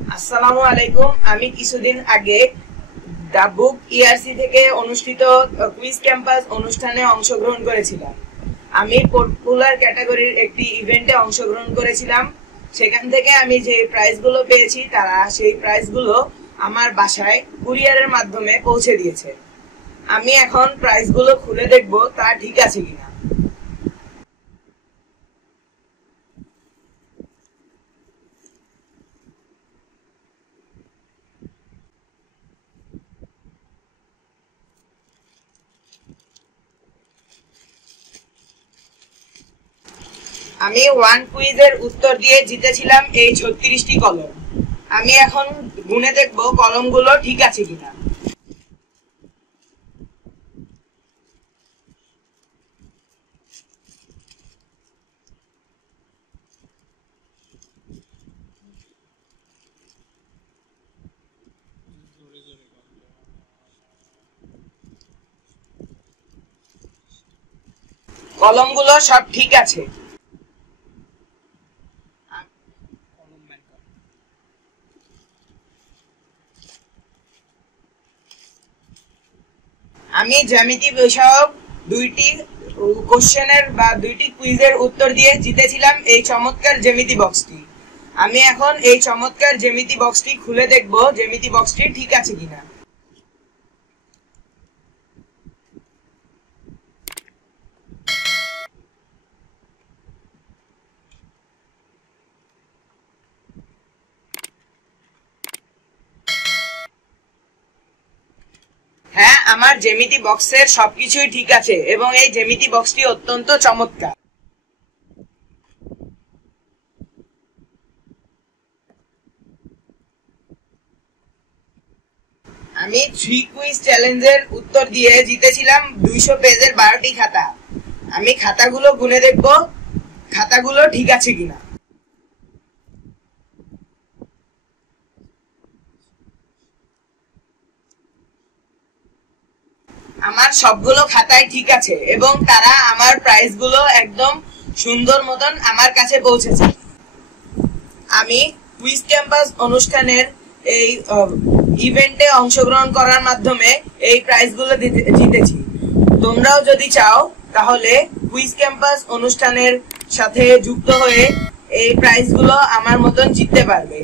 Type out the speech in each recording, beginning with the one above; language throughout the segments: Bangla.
আসসালামু আলাইকুম। আমি কিছুদিন আগে দ্য বুক ইআরসি থেকে অনুষ্ঠিত কুইজ ক্যাম্পাস অনুষ্ঠানে অংশগ্রহণ করেছিলাম। আমি পপুলার ক্যাটাগরির একটি ইভেন্টে অংশগ্রহণ করেছিলাম। সেখান থেকে আমি যে প্রাইজগুলো পেয়েছি তারা সেই প্রাইজগুলো আমার বাসায় কুরিয়ারের মাধ্যমে পৌঁছে দিয়েছে। আমি এখন প্রাইজগুলো খুলে দেখব তা ঠিক আছে কিনা। আমি ওয়ান কুইজের উত্তর দিয়ে জিতেছিলাম এই 36টি কলম। আমি এখন গুনে দেখব কলমগুলো ঠিক আছে কিনা। কলমগুলো সব ঠিক আছে। আমি জ্যামিতি বিষয়ক দুইটি কোশ্চেনের বা দুইটি কুইজের উত্তর দিয়ে জিতেছিলাম এই চমৎকার জ্যামিতি বক্সটি। আমি এখন এই চমৎকার জ্যামিতি বক্সটি খুলে দেখব জ্যামিতি বক্সটি ঠিক আছে কিনা। হ্যাঁ, আমার জ্যামিতি বক্সের সবকিছুই ঠিক আছে এবং এই জ্যামিতি বক্সটি অত্যন্ত চমৎকার। আমি 3 কুইজ চ্যালেঞ্জের উত্তর দিয়ে জিতেছিলাম 200 পেজের 12টি খাতা। আমি খাতাগুলো গুনে দেখব খাতাগুলো ঠিক আছে কিনা। আমার সবগুলো খাতায় ঠিক আছে এবং তারা আমার প্রাইজগুলো একদম সুন্দর মতন আমার কাছে পৌঁছেছে। আমি কুইজ ক্যাম্পাস অনুষ্ঠানের এই ইভেন্টে অংশগ্রহণ করার মাধ্যমে এই প্রাইজগুলো জিতেছি। তোমরাও যদি চাও তাহলে কুইজ ক্যাম্পাস অনুষ্ঠানের সাথে যুক্ত হয়ে এই প্রাইজগুলো আমার মতন জিততে পারবে।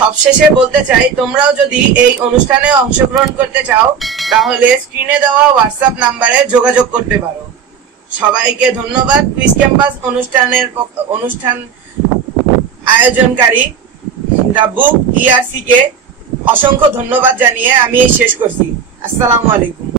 সবশেষে বলতে চাই, তোমরাও যদি এই অনুষ্ঠানে অংশগ্রহণ করতে চাও তাহলে স্ক্রিনে দেওয়া হোয়াটসঅ্যাপ নাম্বারে যোগাযোগ করতে পারো। সবাইকে ধন্যবাদ। কুইজ ক্যাম্পাস অনুষ্ঠান আয়োজনকারী দ্য বুক ইআরসি কে অসংখ্য ধন্যবাদ জানিয়ে আমি শেষ করছি। আসসালামু আলাইকুম।